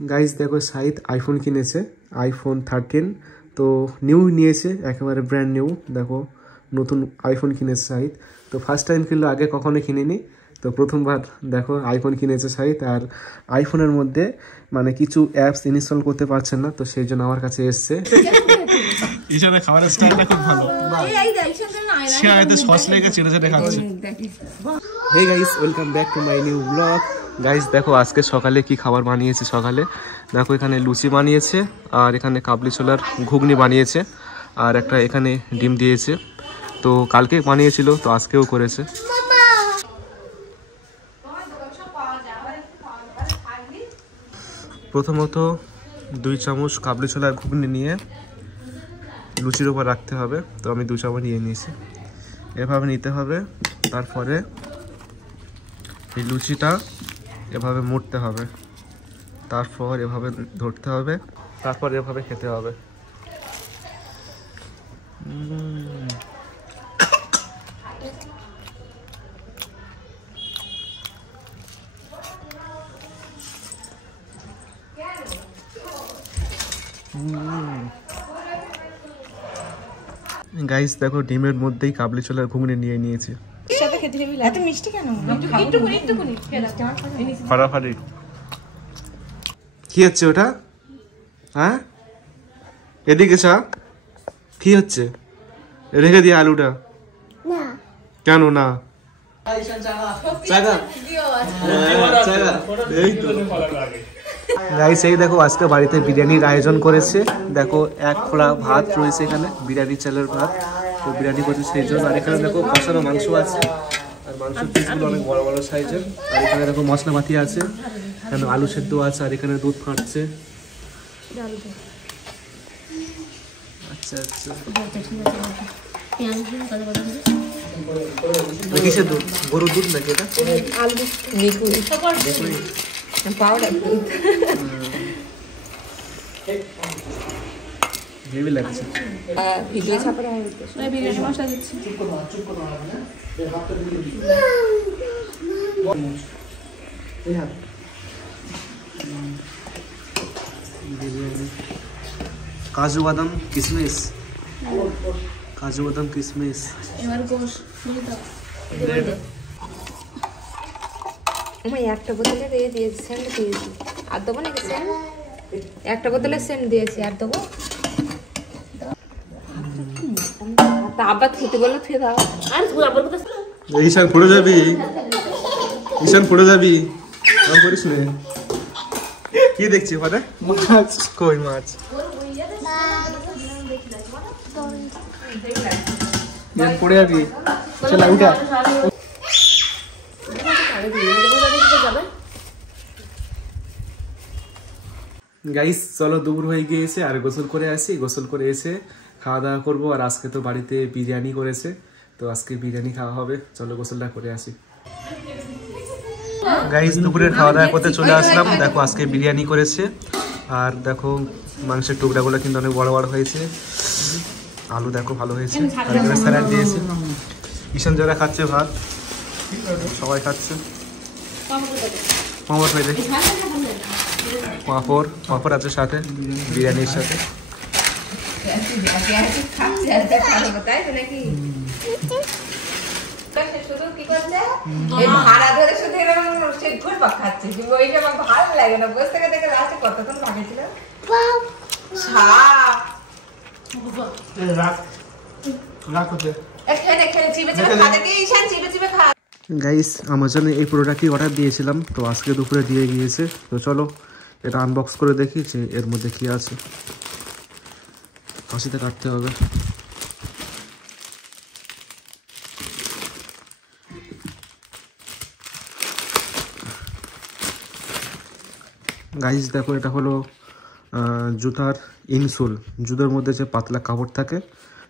Guys দেখো Saeed iPhone কিনেছে, iPhone 13। তো নিউ নিয়েছে, একেবারে ব্র্যান্ড নিউ। দেখো নতুন আইফোন কিনেছে সাইদ। তো ফার্স্ট টাইম কিনলো, আগে কখনো কিনিনি। তো প্রথমবার দেখো আইফোন কিনেছে সাইদ। আর আইফোনের মধ্যে মানে কিছু অ্যাপস ইনস্টল করতে পারছেন না, তো সেই জন্য আমার কাছে এসছে। ঈশানের খাবারের স্টাইলটা খুব ভালো। সে হয়তো সস লেগে চেটে চেটে খাচ্ছে। Hey guys, welcome back to my new blog. Guys দেখো আজকে সকালে কি খাবার বানিয়েছে। সকালে দেখো এখানে লুচি বানিয়েছে, আর এখানে কাবলি ছোলার ঘুগনি বানিয়েছে, আর একটা এখানে ডিম দিয়েছে। তো কালকে বানিয়েছিল, তো আজকেও করেছে। প্রথমত 2 চামচ কাবলি ছোলার ঘুগনি নিয়ে লুচির উপর রাখতে হবে। তো আমি 2 চামচ নিয়ে নিয়েছি, এভাবে নিতে হবে। তারপরে এই লুচিটা এভাবে মুড়তে হবে, তারপর এভাবে ধরতে হবে, তারপর এভাবে খেতে হবে। গাইস দেখো ডিমের মধ্যেই কাবলি ছোলার ঘুগনি নিয়ে নিয়েছি। এত মিষ্টি কেন? ফাটাফাটি। কি হচ্ছে ওটা? হ্যাঁ এদিকে চা। কি হচ্ছে? রেখে দিয়ে আলুটা কেন না? গাইস এই দেখো আজকে বাড়িতে বিরিয়ানির আয়োজন করেছে। দেখো 1 ফোঁড়া ভাত রয়েছে এখানে, বিরিয়ানি চালের ভাত। তো বিরিয়ানি করছে সেই জন্য। আর এখানে দেখো কষানো মাংস আছে, আর মাংসের পিসগুলো অনেক বড় বড় সাইজের। আর এখানে দেখো মশলাপাতি আছে, এখানে আলু সেদ্ধ আছে, আর এখানে দুধ ফাটছে। আচ্ছা আচ্ছা, কিসের দুধ? গরুর দুধ নাকি এটা? হেভি লাগছে। ভিডিও ছাপানো বিরিয়ানি মশলা দিচ্ছি। কাজু বাদাম কিশমিশ, কাজু বাদাম কিশমিশ। এবার গোশ একটা বোতলে দিয়ে দিয়েছি, সেন্ট দিয়েছি। আর দেবো নাকি সেন্ট? একটা বোতলে সেন্ট দিয়েছি, আর দেবো? আবার খেতে বললো খেয়ে দাও। ঈশান পড়ে যাবি, ঈশান পড়ে যাবি। করিস না। কি দেখছি ওখানে? মাছ। কই মাছ? পড়ে যাবি, চল উঠা। গাইস চলো দুপুর হয়ে গিয়েছে, আর গোসল করে আসি। গোসল করে এসে খাওয়া দাওয়া করবো। আর আজকে তো বাড়িতে বিরিয়ানি করেছে, তো আজকে বিরিয়ানি খাওয়া হবে। চলো গোসলটা করে আসি। গাইস দুপুরের খাওয়া দাওয়া করতে চলে আসলাম। দেখো আজকে বিরিয়ানি করেছে, আর দেখো মাংসের টুকরাগুলো কিন্তু অনেক বড় বড় হয়েছে। আলু দেখো ভালো হয়েছে, আর এখানে স্যালাড দিয়েছে। ঈশান যারা খাচ্ছে ভাত, সবাই খাচ্ছে। পাঁপড় হয়ে দেখি, পাঁপড় পাঁপড় আছে সাথে বিরিয়ানির সাথে। গাইস আমাজনে এই প্রোডাক্টই অর্ডার দিয়েছিলাম, তো আজকে দুপুরে দিয়ে গিয়েছে। তো চলো এটা আনবক্স করে দেখি যে এর মধ্যে কি আছে। হাসিতে কাটতে হবে। গাইস দেখো এটা হলো জুতার ইনসোল। জুতোর মধ্যে যে পাতলা কাপড় থাকে,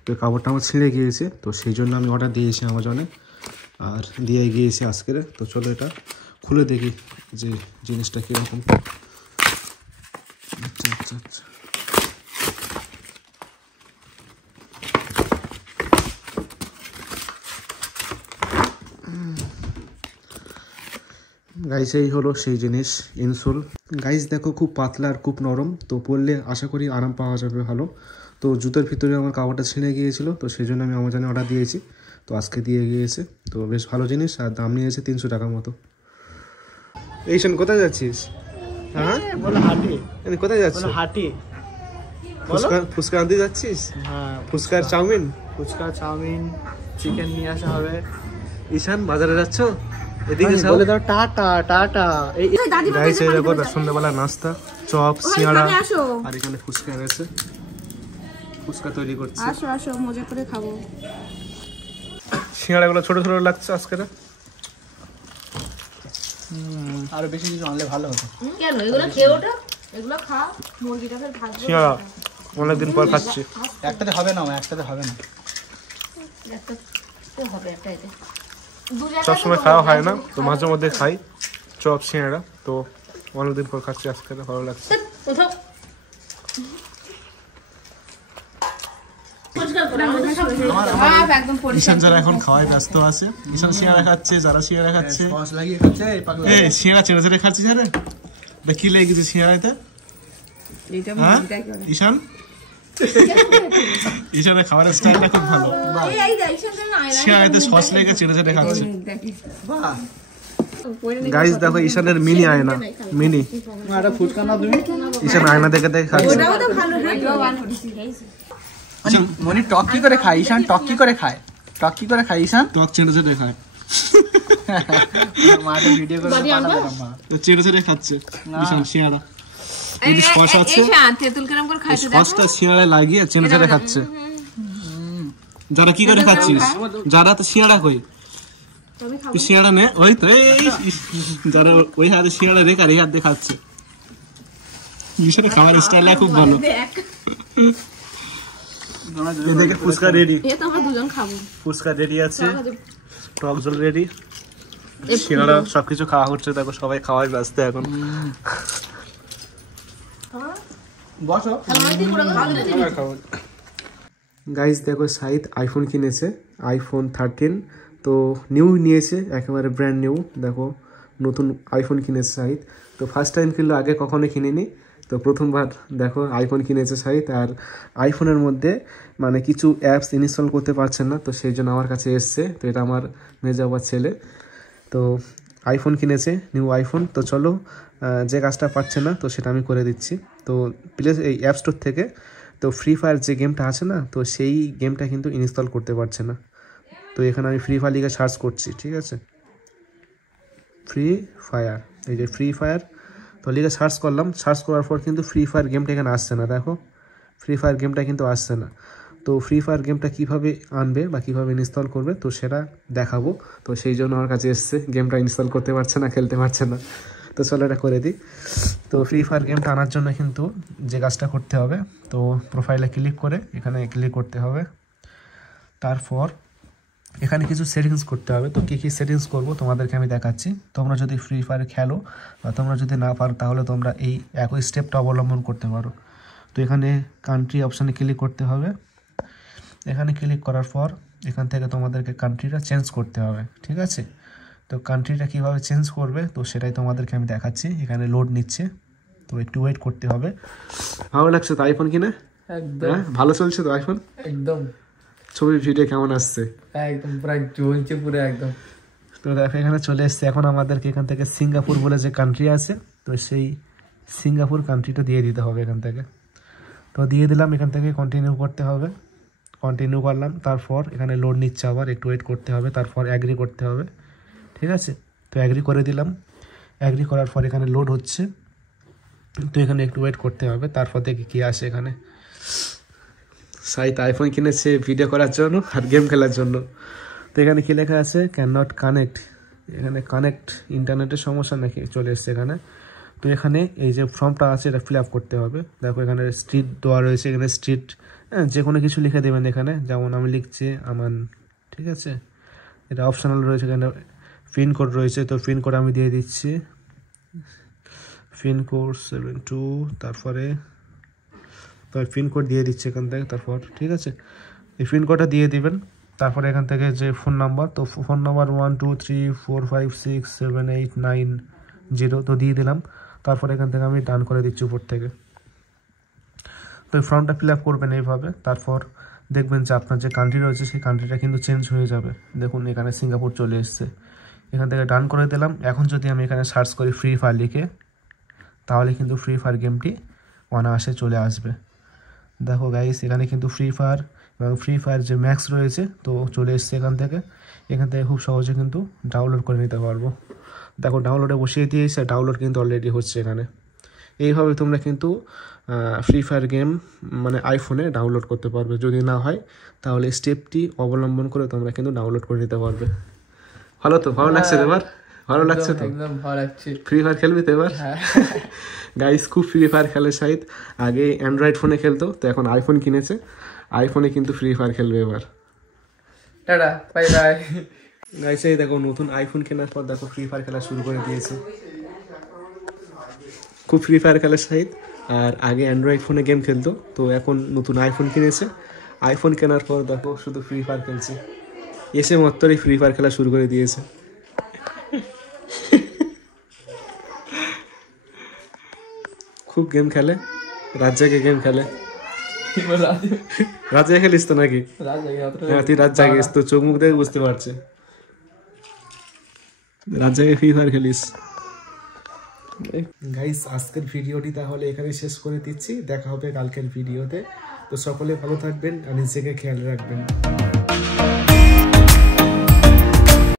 তো কাপড়টা আমার ছিঁড়ে গিয়েছে, তো সেই জন্য আমি অর্ডার দিয়েছি আমাজনে, আর দিয়ে গিয়েছি আজকের। তো চলো এটা খুলে দেখি যে জিনিসটা কীরকম। আচ্ছা আচ্ছা আচ্ছা, গাইস এই হলো সেই জিনিস ইনসোল। গাইস দেখো খুব পাতলা আর খুব নরম, তো পরলে আশা করি আরাম পাওয়া যাবে ভালো। তো জুতোর ভিতরে আমার কাপড়টা ছিঁড়ে গিয়েছিল, তো সেই জন্য আমি অ্যামাজনে অর্ডার দিয়েছি, তো আজকে দিয়ে গিয়েছে। তো বেশ ভালো জিনিস, আর দাম নিয়েছে 300 টাকার মতো। এইশন কোথায় যাচ্ছিস? হ্যাঁ বলো হাঁটি। কোথায় যাচ্ছিস? হাঁটি। ফুচকা আনতে যাচ্ছিস? হ্যাঁ, ফুচকার চাউমিন, ফুচকা চাউমিন চিকেন নিয়ে আসা হবে। ঈশান বাজারে যাচ্ছ? এদিকে বলে দাও টাটা টাটা। গাইস এই দেখো সন্ধ্যাবেলা নাস্তা, চপ সিঙ্গাড়া আর এখানে ফুচকা রয়েছে, ফুচকা তৈরি করছে। আসো আসো মজা করে খাবো। সিঙ্গাড়াগুলো ছোট ছোট লাগছে আজকে। আরো বেশি কিছু আনলে ভালো হতো। কেন এগুলো খেয়ে ওঠো, এগুলো খা, মুরগিটাকে ভাজবো। সিঙ্গাড়া অনেকদিন পর খাচ্ছি। একটাতে হবে না, একটাতে হবে না। একটা তো হবে, একটা এতে সবসময় খাওয়া হয় না, তো মাঝে মধ্যে খাই চপ সিঙ্গাড়া, তো অনেকদিন পর খাচ্ছি আজকে, ভালো লাগছে। ঈশান যারা এখন খাওয়ায় ব্যস্ত আছে, ঈশান সিঙ্গাড়া খাচ্ছে, যারা সিঙ্গাড়া খাচ্ছে সিঙ্গাড়া চেড়ে চেড়ে খাচ্ছি। আরে কি লেগে গেছে সিঙ্গাড়াতে? ঈশান ঈশানের খাবারের স্টাইলটা খুব ভালো, সিঙ্গাড়াতে সস লেগে চেড়ে চেড়ে খাচ্ছে। গাইস দেখো ঈশানের মিনি আয়না, মিনি ফুচকা না তুমি ঈশান আয়না দেখে দেখে খাচ্ছে। মনি টক কি করে খায়? ঈশান টক কি করে খায়? টক কি করে খায় ঈশান? টক চেড়ে চেড়ে খায়, মাটা ভিডিও করে পাঠালাম মা। চেড়ে চেড়ে খাচ্ছে ঈশান সিঙ্গাড়া। যদি সস আছে তেঁতুল কেমন করে খাইতে দেখো, সসটা সিঙ্গাড়ায় লাগিয়ে চেড়ে চেড়ে খাচ্ছে। যারা কি করে খাচ্ছিস? যারা তো সিঙ্গাড়া কই তুই সিঙ্গাড়া নে, ওই তো এই যারা ওই হাতে সিঙ্গাড়া রেখে আর এই হাত দিয়ে খাচ্ছে। ঈশানের খাবার স্টাইলটা খুব ভালো। এদিকে ফুচকা রেডি, এটা আমরা দুজন খাবো। ফুচকা রেডি আছে, টক জল রেডি, সিঙ্গাড়া সবকিছু খাওয়া হচ্ছে। দেখো সবাই খাওয়ার ব্যস্ত এখন। গাইস দেখো সাইদ আইফোন কিনেছে, আইফোন 13, তো নিউ নিয়েছে, একেবারে ব্র্যান্ড নিউ। দেখো নতুন আইফোন কিনেছে সাইদ, তো ফার্স্ট টাইম কিনলো, আগে কখনো কিনিনি, তো প্রথমবার দেখো আইফোন কিনেছে সাইদ। আর আইফোনের মধ্যে মানে কিছু অ্যাপস ইনস্টল করতে পারছেন না, তো সেই জন্য আমার কাছে এসছে। তো এটা আমার মেজাবার ছেলে, তো আইফোন কিনেছে, নিউ আইফোন। তো চলো যে কাজটা পারছে না তো সেটা আমি করে দিচ্ছি। তো প্লিজ এই অ্যাপ স্টোর থেকে তো ফ্রি ফায়ার যে গেমটা আছে না, তো সেই গেমটা কিন্তু ইনস্টল করতে পারছে না। তো এখানে আমি ফ্রি ফায়ার লিখে সার্চ করছি, ঠিক আছে, ফ্রি ফায়ার, এই যে ফ্রি ফায়ার, তো লিখে সার্চ করলাম। সার্চ করার পর কিন্তু ফ্রি ফায়ার গেমটা এখানে আসছে না। দেখো ফ্রি ফায়ার গেমটা কিন্তু আসছে না। তো ফ্রি ফায়ার গেমটা কীভাবে আনবে বা কীভাবে ইনস্টল করবে তো সেটা দেখাবো। তো সেই জন্য আমার কাছে এসছে, গেমটা ইনস্টল করতে পারছে না, খেলতে পারছে না। তো চলো এটা করে দিই। তো ফ্রি ফায়ার গেমটা আনার জন্য কিন্তু যে কাজটা করতে হবে, তো প্রোফাইলে ক্লিক করে এখানে ক্লিক করতে হবে। তারপর এখানে কিছু সেটিংস করতে হবে। তো কী কী সেটিংস করবো তোমাদেরকে আমি দেখাচ্ছি। তোমরা যদি ফ্রি ফায়ার খেলো বা তোমরা যদি না পারো তাহলে তোমরা এই একই স্টেপটা অবলম্বন করতে পারো। তো এখানে কান্ট্রি অপশানে ক্লিক করতে হবে। এখানে ক্লিক করার পর এখান থেকে তোমাদেরকে কান্ট্রিটা চেঞ্জ করতে হবে, ঠিক আছে। তো কান্ট্রিটা কীভাবে চেঞ্জ করবে তো সেটাই তোমাদেরকে আমি দেখাচ্ছি। এখানে লোড নিচ্ছে, তো একটু ওয়েট করতে হবে। ভালো লাগছে তো আইফোন কিনে? একদম ভালো চলছে তো আইফোন? একদম। ছবি ভিডিও কেমন আসছে? একদম পুরো চলছে পুরো একদম। তো দেখো এখানে চলে এসছে। এখন আমাদেরকে এখান থেকে সিঙ্গাপুর বলে যে কান্ট্রি আছে, তো সেই সিঙ্গাপুর কান্ট্রিটা দিয়ে দিতে হবে এখান থেকে। তো দিয়ে দিলাম, এখান থেকে কন্টিনিউ করতে হবে। কন্টিনিউ করলাম, তারপর এখানে লোড নিচ্ছে, আবার একটু ওয়েট করতে হবে, তারপর অ্যাগ্রি করতে হবে, ঠিক আছে। তো অ্যাগ্রি করে দিলাম। অ্যাগ্রি করার পর এখানে লোড হচ্ছে, তো এখানে একটু ওয়েট করতে হবে, তারপর দেখি কী আসে এখানে। সাইট আইফোন কিনেছে ভিডিও করার জন্য আর গেম খেলার জন্য। তো এখানে কী লেখা আছে, ক্যান নট কানেক্ট, এখানে কানেক্ট ইন্টারনেটের সমস্যা নাকি চলে এসছে এখানে। তো এখানে এই যে ফর্মটা আছে এটা ফিল আপ করতে হবে। দেখো এখানে স্ট্রিট দেওয়া রয়েছে, এখানে স্ট্রিট যে কোনো কিছু লিখে দেবেন এখানে, যেমন আমি লিখছি আমান, ঠিক আছে। এটা অপশনাল রয়েছে, এখানে পিনকোড রয়েছে, তো পিনকোড আমি দিয়ে দিচ্ছি, পিনকোড 72, তারপরে পিনকোড দিয়ে দিচ্ছি এখান থেকে, তারপর ঠিক আছে এই পিনকোডটা দিয়ে দিবেন। তারপরে এখান থেকে যে ফোন নাম্বার, তো ফোন নাম্বার 1 2 3 4 5 6 7 8 9 0 তো দিয়ে দিলাম। তারপর এখান থেকে আমি ডান করে দিচ্ছি উপর থেকে। তো এই ফর্মটা ফিল আপ করবেন এইভাবে। তারপর দেখবেন যে আপনার যে কান্ট্রি রয়েছে সেই কান্ট্রিটা কিন্তু চেঞ্জ হয়ে যাবে। দেখুন এখানে সিঙ্গাপুর চলে এসছে। এখান থেকে ডান করে দিলাম। এখন যদি আমি এখানে সার্চ করি ফ্রি ফায়ার লিখে, তাহলে কিন্তু ফ্রি ফায়ার গেমটি অনায়াসে চলে আসবে। দেখো গাইস এখানে কিন্তু ফ্রি ফায়ার এবং ফ্রি ফায়ার যে ম্যাক্স রয়েছে তো চলে এসছে এখান থেকে খুব সহজে কিন্তু ডাউনলোড করে নিতে পারবো। দেখো ডাউনলোডে বসিয়ে দিয়েছে, ডাউনলোড কিন্তু অলরেডি হচ্ছে এখানে। এইভাবে তোমরা কিন্তু ফ্রি ফায়ার গেম মানে আইফোনে ডাউনলোড করতে পারবে। যদি না হয় তাহলে স্টেপটি অবলম্বন করে তোমরা কিন্তু ডাউনলোড করে নিতে পারবে। ভালো তো, ভালো লাগছে এবার? ভালো লাগছে তো? একদম ভালো লাগছে। ফ্রি ফায়ার খেলবি তো এবার? গাইস খুব ফ্রি ফায়ার খেলে শাহিদ। আগে অ্যান্ড্রয়েড ফোনে খেলতো, তো এখন আইফোন কিনেছে, আইফোনে কিন্তু ফ্রি ফায়ার খেলবে এবার। Tata bye bye. গাইস এই দেখো নতুন আইফোন কেনার পর দেখো ফ্রি ফায়ার খেলা শুরু করে দিয়েছে। খুব ফ্রি ফায়ার খেলে শাহিদ। আর আগে অ্যান্ড্রয়েড ফোনে গেম খেলতো, তো এখন নতুন আইফোন কিনেছে। আইফোন কেনার পর দেখো শুধু ফ্রি ফায়ার খেলছে। এসে মাত্রই ফ্রি ফায়ার খেলা শুরু করে দিয়েছে। খুব গেম খেলে, রাত জাগে গেম খেলে। রাত জাগে খেলিস তো নাকি? হ্যাঁ তুই রাত জাগিস, তো চোখ মুখ দেখে বুঝতে পারছে রাত জাগে ফ্রি ফায়ার খেলিস। গাইস আজকের ভিডিওটি তাহলে এখানে শেষ করে দিচ্ছি। দেখা হবে কালকের ভিডিওতে। তো সকলে ভালো থাকবেন আর নিজেকে খেয়াল রাখবেন।